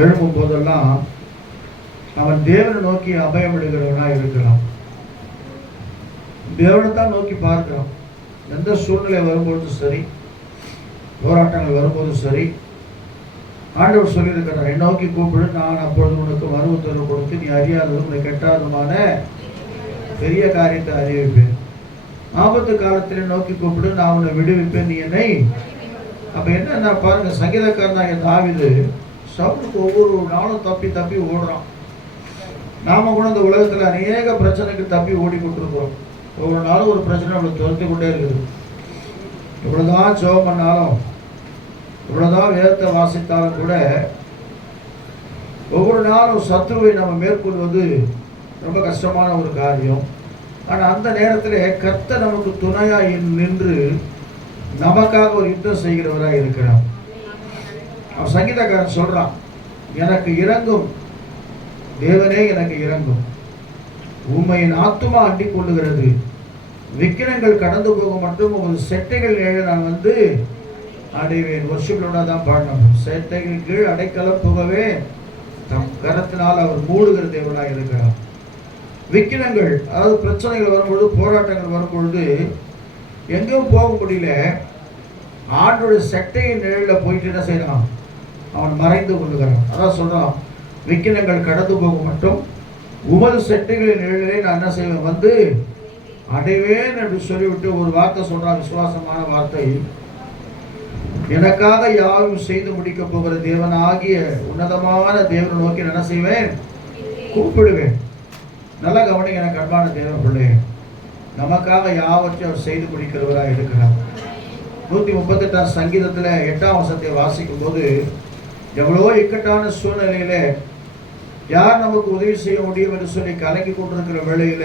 எழும்பும் போதெல்லாம் அவன் தேவனை நோக்கி அபயமிடுகிறவனா இருக்கலாம். தேவனை தான் நோக்கி பார்க்கிறான். எந்த சூழ்நிலை வரும்போதும் சரி, போராட்டங்கள் வரும்போதும் சரி, ஆண்டவர் சொல்லியிருக்கிறார், என்னை நோக்கி கூப்பிடு, நான் அப்பொழுது உனக்கு மறு உத்தரவு கொடுத்து நீ அறியாததும் உனக்கு கெட்டாததுமான பெரிய காரியத்தை அறிவிப்பேன். ஆபத்து காலத்தில் நோக்கி கூப்பிடு, நான் உன்னை விடுவிப்பேன், நீ என்னை. அப்ப என்ன பாருங்க, சங்கீதக்காரனாகிய தாவீது சவுலுக்கு ஒவ்வொரு நாளும் தப்பி தப்பி ஓடுறான். நாம கூட இந்த உலகத்துல அநேக பிரச்சனைக்கு தப்பி ஓடி கொண்டிருக்கிறோம். ஒவ்வொரு நாளும் ஒரு பிரச்சனை நம்மளை துரத்தி கொண்டே இருக்குது. இவ்வளவுதான் ஜெபம் பண்ணாலும், இவ்வளவுதான் வேதத்தை வாசித்தாலும் கூட ஒவ்வொரு நாளும் சத்துருவை நம்ம மேற்கொள்வது ரொம்ப கஷ்டமான ஒரு காரியம். ஆனா அந்த நேரத்தில் கர்த்தர் நமக்கு துணையாய் நின்று நமக்காக ஒரு யுத்தம் செய்கிறவராக இருக்கிறார். அவன் சங்கீதக்காரன் சொல்றான், எனக்கு இறங்கும் தேவனே, எனக்கு இறங்கும், உம்மையின் ஆத்துமா அண்டிக் கொள்ளுகிறது, விக்கிரங்கள் கடந்து போக மட்டும் உமது செட்டைகள் ஏழு நான் வந்து அடைவேன். வருஷங்களோட தான் பாடணும். செட்டைகள் கீழ் அடைக்கலம் புகவே தம் கரத்தினால் அவர் மூடுகிற தேவனாக இருக்கிறார். விக்கிரங்கள், அதாவது பிரச்சனைகள் வரும்பொழுது, போராட்டங்கள் வரும்பொழுது எங்கேயும் போக முடியல, ஆண்டோட செட்டையின் நிழலில் போயிட்டு என்ன செய்யறான், அவன் மறைந்து கொள்ளுகிறான். அதான் சொல்றான், விக்கிரங்கள் கடந்து போக மட்டும் உமது செட்டைகளின் நிழலை நான் என்ன செய்வேன், வந்து அடைவேன் என்று சொல்லிவிட்டு ஒரு வார்த்தை சொல்றான், விசுவாசமான வார்த்தை. எனக்காக யாவும் செய்து முடிக்க போகிற தேவனாகிய உன்னதமான தேவனை நோக்கி என்ன செய்வேன், கூப்பிடுவேன். நல்லா கவனிங்க, எனக்கு அன்பான தேவ பிள்ளை, நமக்காக யாவற்றையும் அவர் செய்து முடிக்கிறவராக இருக்கிறார். 138 சங்கீதத்துல 8ஆம் வசனத்தை வாசிக்கும் போது, எவ்வளோ இக்கட்டான சூழ்நிலையில யார் நமக்கு உதவி செய்ய முடியும் என்று சொல்லி கலங்கி கொண்டிருக்கிற வேளையில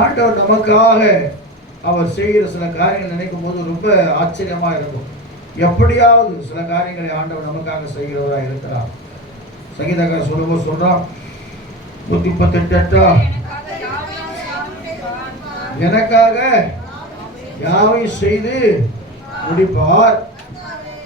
ஆண்டவர் நமக்காக அவர் செய்கிற சில காரியங்கள் நினைக்கும் போது ரொம்ப ஆச்சரியமா இருக்கும். எப்படியாவது சில காரியங்களை ஆண்டவர் நமக்காக செய்கிறவராக இருக்கிறார். சங்கீதக்காரர் சொல்லும்போது சொல்றான், 138 எனக்காக யாவை செய்து முடிப்பார்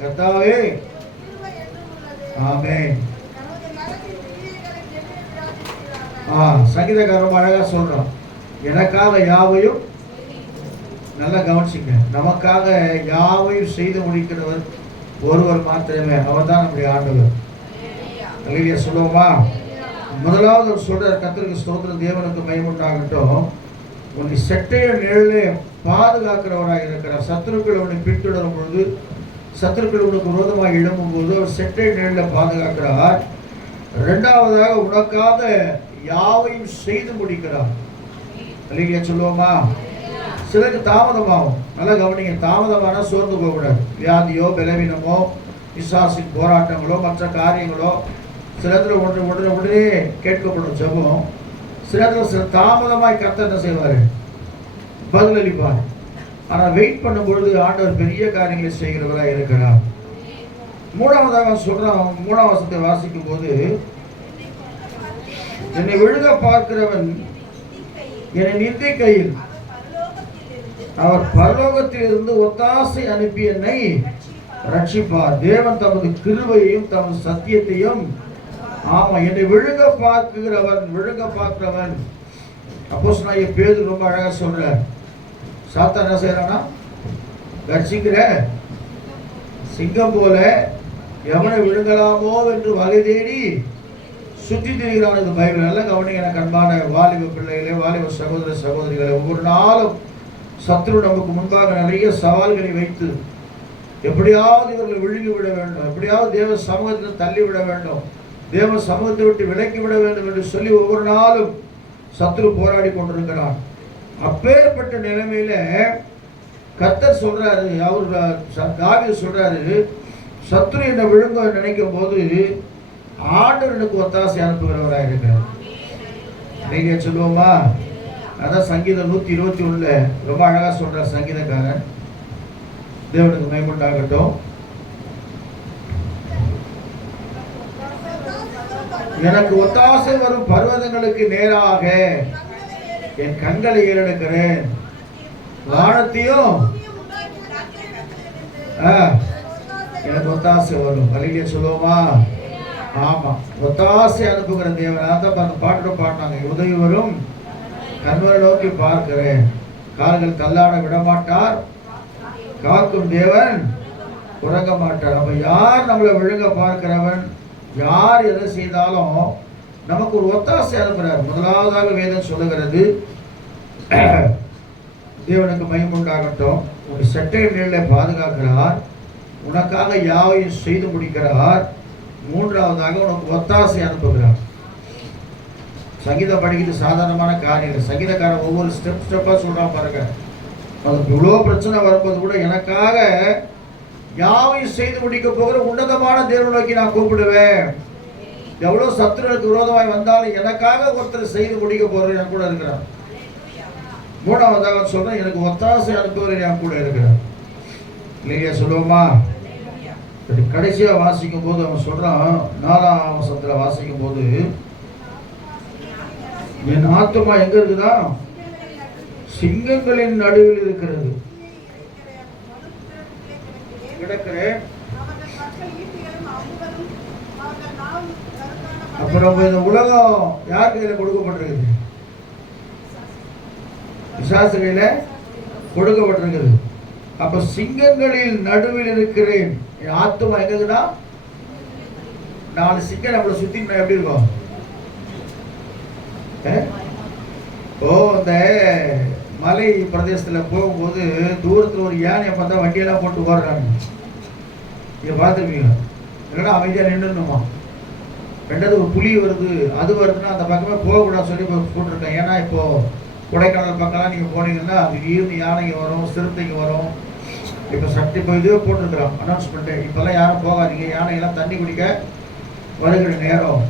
கர்த்தாவே. ஆமென். சங்கீதக்காரர் அழகா சொல்றான், எனக்காக யாவையும், நல்லா கவனிச்சுங்க, நமக்காக யாவையும் செய்து முடிக்கிறவர் ஒருவர் மாத்திரமே, அவர் தான் நம்முடைய ஆண்டவர். அல்லேலூயா சொல்லுவோமா? முதலாவது சொல்ற, கர்த்தருக்கு ஸ்தோத்திரம், தேவனுக்கு மகிமையுண்டாகட்டும், உன்னை செட்டைய நிழலே பாதுகாக்கிறவராக இருக்கிறார். சத்துருக்கள் உன்னை பின்தொடரும் பொழுது, சத்துருக்கள் உனக்கு விரோதமாக எழும்பும் போது அவர் செட்டை நிழலில் பாதுகாக்கிறார். இரண்டாவதாக உனக்காக யாவையும் செய்து முடிக்கிறார். அல்லேலூயா சொல்லுவோமா? சிலருக்கு தாமதமாகும். நல்லா கவனிங்க, தாமதமான சோர்ந்து போகக்கூடாது. வியாதியோ பலவீனமோ பிசாசின் போராட்டங்களோ மற்ற காரியங்களோ சிலத்துல உடனே கேட்கப்படும் ஜெபம். சில தாமதமாய் கர்த்தர் என்ன செய்வாரு, பதிலளிப்பார். ஆனா வெயிட் பண்ணும் பொழுது ஆண்டவர் பெரிய காரியங்களை செய்கிறவராக இருக்கிறார். மூணாவதாக சொல்றான், 3ஆம் வசனத்தை வாசிக்கும் போது, என்னை விழுக பார்க்கிறவன் என்னை நிந்திக்கையில் அவர் பரலோகத்தில் இருந்து ஒத்தாசை அனுப்பி என்னை ரட்சிப்பார். தேவன் தமது கிருபையையும் தமது சத்தியத்தையும், ஆமா, என்னை விழுக பார்க்கிறவன். அப்போஸ்தலனாகிய பேதுரு ரொம்ப அழகா சொல்ற, சாத்தான் என்ன செய்யறானா, கர்ஜிக்கிற சிங்கம் போல எவனை விழுங்கலாமோ என்று வகை தேடி சுற்றி திரிகிறான். இந்த பைபிள் நல்லா கவனிங்க. எனக்கு அன்பான வாலிப பிள்ளைகளே, வாலிப சகோதர சகோதரிகளே, ஒவ்வொரு நாளும் சத்ரு நமக்கு முன்பாக நிறைய சவால்களை வைத்து எப்படியாவது இவர்களை விழுங்கி விட வேண்டும், எப்படியாவது தேவ சமூகத்தில் தள்ளி விட வேண்டும், தேவ சமூகத்தை விட்டு விலக்கி விட வேண்டும் என்று சொல்லி ஒவ்வொரு நாளும் சத்ரு போராடி கொண்டிருக்கிறான். அப்பேற்பட்ட நிலைமையில கர்த்தர் சொல்றாரு, அவர் தாவீது சொல்றாரு, சத்ரு என்னை விழுங்க நினைக்கும் போது ஆண்டவர் எனக்கு ஒத்தாசை அனுப்புகிறவராக இருக்கிறார். நீங்க சொல்லுவோமா? அதான் சங்கீதம் 121 ரொம்ப அழகா சொல்ற சங்கீதக்காரன். தேவனுக்கு மகிமையுண்டாகட்டும். எனக்கு ஒத்தாசை வரும் பர்வதங்களுக்கு நேராக என் கண்களை ஏறெடுக்கிறேன், வானத்தையும் எனக்கு ஒத்தாசை வரும். அல்லேலூயா சொல்லுவோமா? ஆமா, ஒத்தாசை அனுப்புகிற தேவன். அதான் அந்த பாட்டு பாடினாங்க, உதவி வரும் கண்வரை நோக்கி பார்க்கிறேன், கால்கள் தள்ளாட விடமாட்டார், காக்கும் தேவன் உறங்க மாட்டார். அப்ப யார் நம்மளை விழுங்க பார்க்கிறவன், யார் எதை செய்தாலும் நமக்கு ஒரு ஒத்தாசை அனுப்புகிறார். முதலாவதாக வேதம் சொல்லுகிறது, தேவனுக்கு மகிமை உண்டாகட்டும், உன் சட்டை நிழலை பாதுகாக்கிறார், உனக்காக யாவையும் செய்து முடிக்கிறார், மூன்றாவதாக உனக்கு ஒத்தாசை அனுப்புகிறார். சங்கீதம் படிக்கிறது சாதாரணமான காரியம் இல்லை. சங்கீதக்காரன் ஒவ்வொரு ஸ்டெப்பாக சொல்கிறான் பாருங்க. அதுக்கு இவ்வளோ பிரச்சனை வரும்போது கூட எனக்காக யாவையும் செய்து முடிக்க போகிற உன்னதமான தேவனை நோக்கி நான் கூப்பிடுவேன். எவ்வளோ சத்துருவுக்கு விரோதமாய் வந்தாலும் எனக்காக ஒருத்தர் செய்து முடிக்க போகிற என் கூட இருக்கிறார். மூணாவதாக சொல்றேன், எனக்கு ஒத்தாசை அனுப்புகிற என் கூட இருக்கிறார். இல்லையா சொல்லுவோமா? கடைசியா வாசிக்கும் போது அவன் சொல்றான், 4ஆம் வசனத்துல வாசிக்கும் போது, என் ஆத்துமா எங்க இருக்குதா? சிங்கங்களின் நடுவில் இருக்கிறது, கிடக்கிறேன். அப்புறம் இந்த உலகம் யார் கையில கொடுக்கப்பட்டிருக்குது? பிசாசு கையில கொடுக்கப்பட்டிருக்குது. அப்ப சிங்கங்களில் நடுவில் இருக்கிறேன். என் ஆத்துமா எங்க இருக்குதா? 4 சிங்கம் நம்மளை சுத்தி எப்படி இருக்கும்? இந்த மலை பிரதேசத்துல போகும்போது தூரத்துல ஒரு யானையை பார்த்தா வண்டியெல்லாம் போட்டு ஓடுறாங்க. நீங்க பார்த்துருப்பீங்க. இல்லைன்னா அமைதியா நின்றுணுமா. ரெண்டாவது ஒரு புலி வருது, அது வருதுன்னா அந்த பக்கமே போகக்கூடாது சொல்லி போட்டிருக்கேன். ஏன்னா இப்போ கொடைக்கானல் பக்கம்லாம் நீங்க போனீங்கன்னா திடீர்னு யானைங்க வரும், சிறுத்தைங்க வரும். இப்போ இப்போ இதுவே போட்டிருக்கிறோம் அனௌன்ஸ்மெண்ட்டு, இப்போல்லாம் யாரும் போகாதீங்க, யானையெல்லாம் தண்ணி குடிக்க வருகிற நேரம்.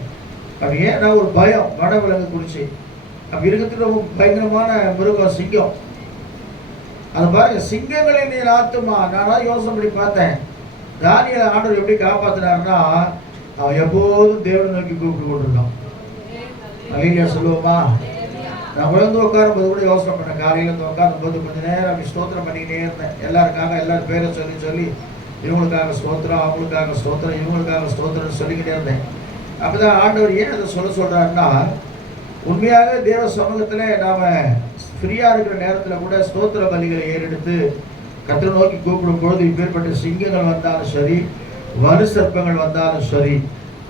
அப்படி ஏன்னா ஒரு பயம், வடவிலங்கு குடிச்சு. அப்படி இருக்கிறதுக்கு ரொம்ப பயங்கரமான மிருகம் சிங்கம். அது பாருங்க, சிங்கங்களின் நீர் ஆத்துமா. நான் யோசனை பண்ணி பார்த்தேன், தானியேல் ஆண்டவர் எப்படி காப்பாத்தினாருன்னா, அவன் எப்போதும் தேவனை நோக்கி கூப்பிட்டு கொண்டிருக்கான். அழகியா சொல்லுவோமா? நான் உழந்து உட்காரும் போது கூட யோசனை பண்ணேன். காலையில் உட்காரும் போது கொஞ்சம் நேரம் அப்படி ஸ்தோத்திரம் பண்ணிக்கிட்டே இருந்தேன். எல்லாருக்காக எல்லாரும் பேரை சொல்லி இவங்களுக்காக ஸ்தோத்திரம், அவங்களுக்காக ஸ்தோத்திரம், இவங்களுக்காக ஸ்தோத்திரம் சொல்லிக்கிட்டே இருந்தேன். அப்போதான் ஆண்டவர் ஏன் அதை சொல்றாருன்னா, உண்மையாக தேவ சமூகத்தில் நாம ஃப்ரீயா இருக்கிற நேரத்தில் கூட ஸ்தோத்திர பலிகளை ஏறெடுத்து கர்த்தரை நோக்கி கூப்பிடும் பொழுது இப்பேற்பட்ட சிங்கங்கள் வந்தாலும் சரி, வலு சர்ப்பங்கள் வந்தாலும் சரி,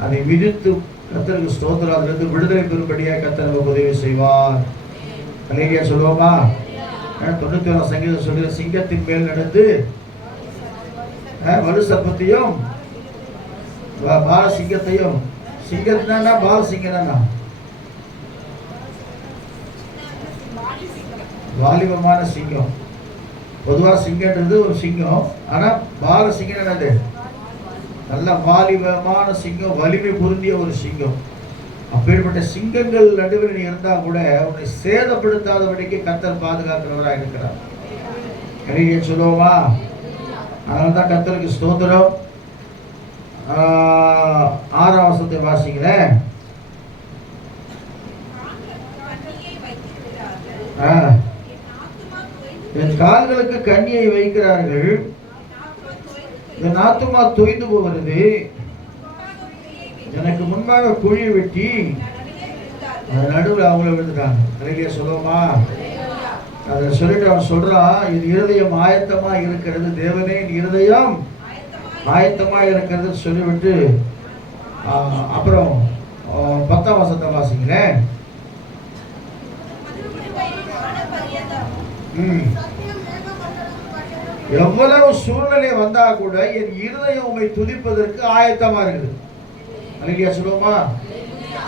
அதை மிதித்து கர்த்தருக்கு ஸ்தோத்திரம், அதிலிருந்து விடுதலை பெறும்படியாக கர்த்தர் நமக்கு உதவி செய்வார். அல்லேலூயா சொல்லுவோமா? 91ஆம் சங்கீதம் சொல்லுற, சிங்கத்தின் மேல் நடந்து வலு சர்ப்பத்தையும் பால சிங்கத்தையும், சிங்கத்தினா பால சிங்கனா வாலிபமான சிங்கம். பொதுவாக சிங்கன்றது ஒரு சிங்கம், ஆனா பால சிங்கம் என்னது? நல்ல வாலிபமான சிங்கம், வலிமை பொருந்திய ஒரு சிங்கம். அப்பேற்பட்ட சிங்கங்கள் நடுவில் நீ இருந்தா கூட உன்னை சேதப்படுத்தாதபடிக்கு கர்த்தர் பாதுகாக்கிறவராக இருக்கிறார். கரையை சொல்லுவோமா? அதனால்தான் கர்த்தருக்கு ஸ்தோத்திரம். 6ஆம் வசனத்தை வாசிங்களேன். என் கால்களுக்கு கண்ணியை வைக்கிறார்கள், என் ஆத்துமா தொய்ந்து போகிறது, எனக்கு முன்பாக குழியை வெட்டி நடுவில் அவங்கள விழுந்துட்டாங்க. அழகிய சொல்லுவோமா? அதை சொல்லிட்டு அவன் சொல்றான், இது இருதயம் ஆயத்தமா இருக்கிறது, தேவனே இருதயம் ஆயத்தமா இருக்கிறது சொல்லிவிட்டு அப்புறம் 10ஆம் வசனத்தை வாசிங்களேன். எவ்வளவு சூழ்நிலை வந்தா கூட என் இருதயம் உம்மை துதிப்பதற்கு ஆயத்தமா இருக்குது. அல்லேலூயா சொல்லுவோமா?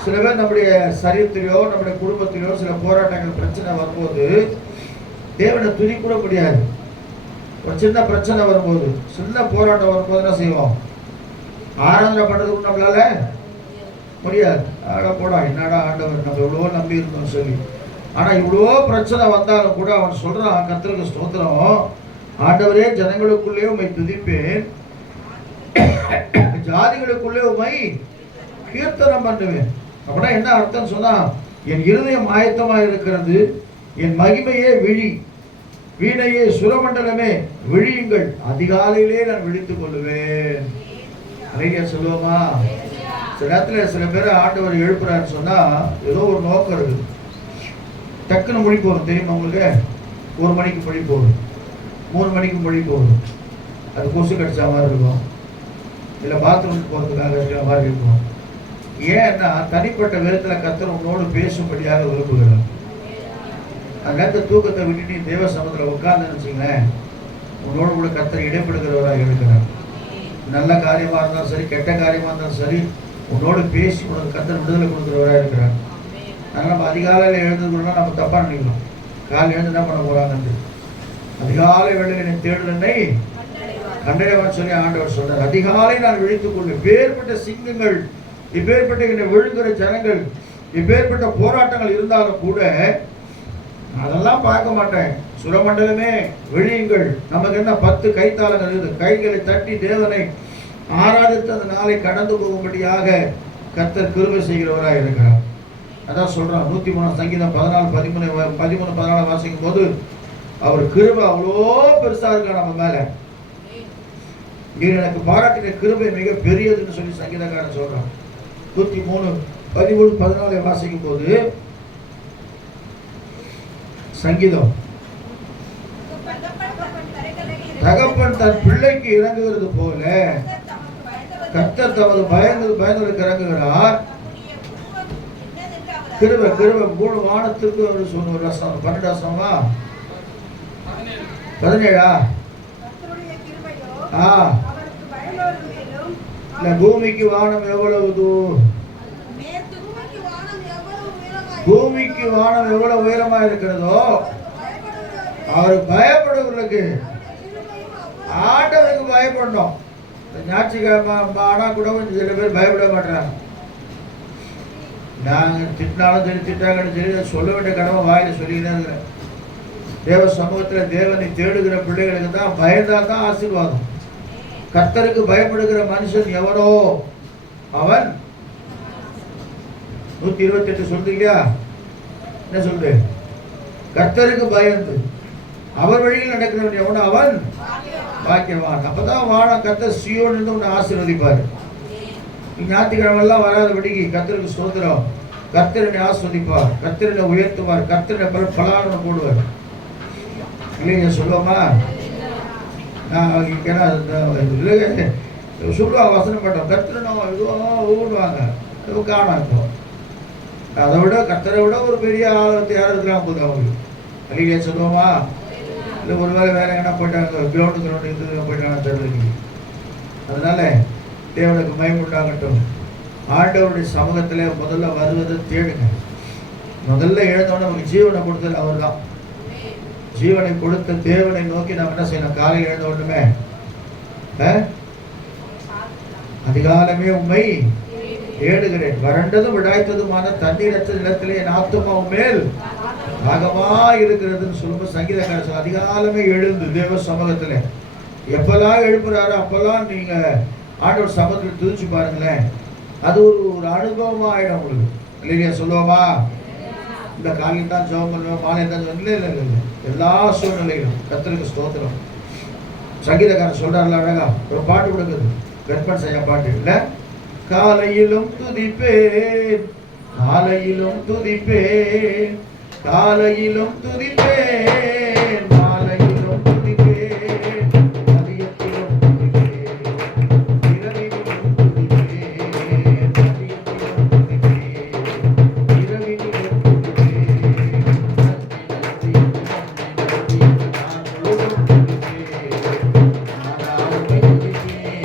சில பேர் நம்முடைய சரீரத்திலோ நம்முடைய குடும்பத்திலோ சில போராட்டங்கள் பிரச்சனை வரும்போது தேவனை துதி கூட முடியாது. ஒரு சின்ன பிரச்சனை வரும்போது, சின்ன போராட்டம் வரும்போது என்ன செய்வோம்? ஆராதனை பண்றதுக்கு நம்மளால முடியாது. போடா, என்னடா ஆண்டவர் நம்ம இவ்வளோ நம்பி இருந்தோம் சொல்லி. ஆனா இவ்வளோ பிரச்சனை வந்தாலும் கூட அவன் சொல்றான், கர்த்தருக்கு ஸ்தோத்திரம், ஆண்டவரே ஜனங்களுக்குள்ளே உம்மை துதிப்பேன், ஜாதிகளுக்குள்ளே உம்மை கீர்த்தனம் பண்ணுவேன். அப்படின்னா என்ன அர்த்தம் சொன்னா, என் இருதயம் ஆயத்தமா இருக்கிறது, என் மகிமையே விழி, வீணையே சுரமண்டலமே விழியுங்கள், அதிகாலையிலே நான் விழித்துக் கொள்ளுவேன். அழகியா சொல்லுவோமா? சில நேரத்தில் சில பேர் ஆண்டவர் எழுப்புறாருன்னு சொன்னா ஏதோ ஒரு நோக்கம் இருக்குது. டக்குன்னு மொழி போகும் தெரியுமா உங்களுக்கு? 1 மணிக்கு மொழி போகும், 3 மணிக்கு மொழி போகும். அது கொசு கடிச்ச மாதிரி இருக்கும், இல்லை பாத்ரூமுக்கு போகிறதுக்காக இருக்கிற மாதிரி இருக்கும். ஏன்னா தனிப்பட்ட விதத்தில் கர்த்தர் உன்னோடு பேசும்படியாக விரும்புகிறார். அந்த நேரத்தை தூக்கத்தை விட்டுட்டு தேவ சமூகத்தில் உட்கார்ந்து வச்சுங்களேன், உன்னோடு கூட கர்த்தர் இடைப்படுகிறவராக இருக்கிறார். நல்ல காரியமாக இருந்தாலும் சரி, கெட்ட காரியமாக இருந்தாலும் சரி, உன்னோடு பேசி உனக்கு கர்த்தர் விடுதலை கொடுக்குறவராக இருக்கிறார். அதனால் நம்ம அதிகாலையில் எழுந்துக்கணும்னா நம்ம தப்பாக நினைக்கணும். காலை எழுந்து என்ன பண்ண போகிறாங்கன்னு. அதிகாலை வேளையில் என்னை தேடுதனை கண்டடைவான்னு சொல்லி ஆண்டவர் சொல்றார். அதிகாலை நான் விழித்துக் கொண்டு இப்பேற்பட்ட சிங்கங்கள், இப்பேற்பட்ட என்னை விழுங்குற ஜனங்கள், இப்பேற்பட்ட போராட்டங்கள் இருந்தாலும் கூட அதெல்லாம் பார்க்க மாட்டேன். சுரமண்டலமே விழியுங்கள், நமக்கு என்ன 10 கைத்தாளங்கள் இருக்குது. கைகளை தட்டி தேவனை ஆராதித்து அந்த நாளை கடந்து போகும்படியாக கர்த்தர் கிருபை செய்கிறவராக இருக்கிறார். அதான் சொல்றான் 103 சங்கீதம் 14 வாசிக்கும் போது அவர் கிருபை அவ்வளோ பெருசா இருக்கா நம்ம மேல. நீர் எனக்கு பாராட்டின கிருபை மிக பெரியதுன்னு சொல்லி சங்கீதக்காரன் சொல்றான். 103 13 14 வாசிக்கும் போது சங்கீதம், தகப்பன் தன் பிள்ளைக்கு இறங்குகிறது போல கர்த்தர் தமது பயந்தவருக்கு இறங்குகிறார். கிருபை கிருபை 3 வானத்திற்கு ஒரு சொன்ன ஒரு ரசம் 12 ரசமா 17 இல்ல, பூமிக்கு வானம் எவ்வளவு பூமிக்கு வானம் எவ்வளவு உயரமா இருக்கிறதோ அவருக்கு பயப்படுவர்களுக்கு ஆண்டவருக்கு பயப்படணும். ஞாயிற்றுக்கிழமை ஆனா கூட கொஞ்சம் சில பேர் பயப்பட மாட்டாங்க. நாங்கள் திட்டினாலும் சரி, திட்டாங்கன்னு சரி, சொல்ல வேண்டிய கடமை வாயில சொல்லிக்கிட்டே இருக்கிறேன். தேவ சமூகத்தில் தேவனை தேடுகிற பிள்ளைகளுக்கு தான் பயந்தால் தான் ஆசீர்வாதம். கர்த்தருக்கு பயப்படுகிற மனுஷன் எவனோ அவன் 128 சொல்லுது இல்லையா? என்ன சொல்லுது? கர்த்தருக்கு பயந்து அவர் வழியில் நடக்கிறவன் எவனோ அவன் பாக்கியவான். அப்பதான் வாழ கர்த்தர் சீயோன் இருந்து உன்னை ஆசீர்வதிப்பார். ஞாயிற்றுக்கிழமெல்லாம் வராதபடிக்கு கர்த்தருக்கு ஸ்தோத்திரம். கர்த்தரனை ஆஸ்வதிப்பார், கர்த்தரனை உயர்த்துவார், கர்த்தரனை பலாரணை போடுவார். இல்லைங்க சொல்லுவோமா? சொல்லுவாங்க வசனம் பட்டோம், கர்த்தரனோ இதுவோ ஊடுவாங்க காணும். இப்போ அதை விட கர்த்தரை விட ஒரு பெரிய ஆள் யாரும் இருக்கிறாங்க போது அவங்களுக்கு. இல்லைங்க சொல்லுவோமா? இல்லை ஒருவேளை வேற எங்கன்னா போயிட்டாங்க, கிரவுண்டு இது போயிட்டாங்க தெரியல. அதனால தேவனுக்கு மகிமை. ஆண்டவருடைய சமூகத்திலே முதல்ல வருவதை தேடுங்க. முதல்ல எழுந்தோட நமக்கு ஜீவனை கொடுத்தது அவர் தான். ஜீவனை கொடுத்த தேவனை நோக்கி நாம் என்ன செய்யணும்? காலையில் எழுந்த உடனே அதிகாலமே உண்மை தேடுகிறேன், வறண்டதும் விடாய்த்ததுமான தண்ணீரற்ற நிலத்திலே என் ஆத்துமா மேல் தாகமா இருக்கிறதுன்னு சொல்லும்போது சங்கீதக்காரர் அதிகாலமே எழுந்து தேவ சமூகத்துல எப்பெல்லாம் எழுப்புறாரோ அப்பெல்லாம் நீங்க ஆண்டவர் சமூகத்தில் துதிச்சு பாருங்களேன். அது ஒரு அனுபவமா ஆயிடும் உங்களுக்கு. இல்லையா சொல்லுவோமா? இந்த காலையில் தான் ஜெபம் பண்ணுவேன், மாலை தான் இல்லை இல்லை இல்லை, எல்லா சூழ்நிலையிலும் கர்த்தருக்கு ஸ்தோத்திரம். சங்கீதக்காரன் சொல்றாருல அழகா ஒரு பாட்டு கொடுக்குது, கற்பன் செய்ய பாட்டு இல்லை. காலையிலும் துதிப்பேன், காலையிலும் துதிப்பேன், காலையிலும் துதிப்பேன், மாலையிலும் துதிப்பேன், மதியத்திலும் துதிப்பேன், இரவிலும் துதிப்பேன், மதியத்திலும் துதிப்பேன், இரவிலும் துதிப்பேன், நான் முழுவதும் துதிப்பேன், நானாலுமே துதிப்பேன்,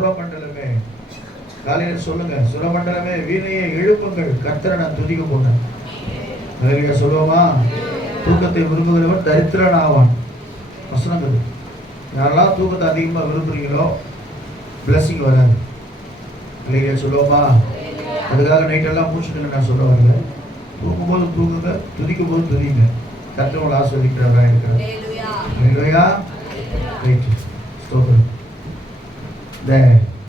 சுரமண்டலமே, காலையில் சொல்லுங்க, சுரமண்டலமே வீணையை எழுப்புங்கள், கர்த்தரை நான் துதிக்க போனேன். ஹல்லேலூயா சொல்லுவோமா? தூக்கத்தை விரும்புகிறவன் தரித்திரன் ஆவான். வசனம் இது. யாரெல்லாம் தூக்கத்தை அதிகமாக விரும்புறீங்களோ பிளஸிங் வராது. ஹல்லேலூயா சொல்லுவோமா? அதுக்காக நைட்டெல்லாம் மூச்சுட்டு நான் சொல்ல வரல. தூங்கும்போது தூங்குங்க, துதிக்கும் போது துதிங்க. கர்த்தர் ஆசீர்வதிக்கிறவரா இருக்கிறார். ஹல்லேலூயா. ரைட். ஸ்தோத்திரம்.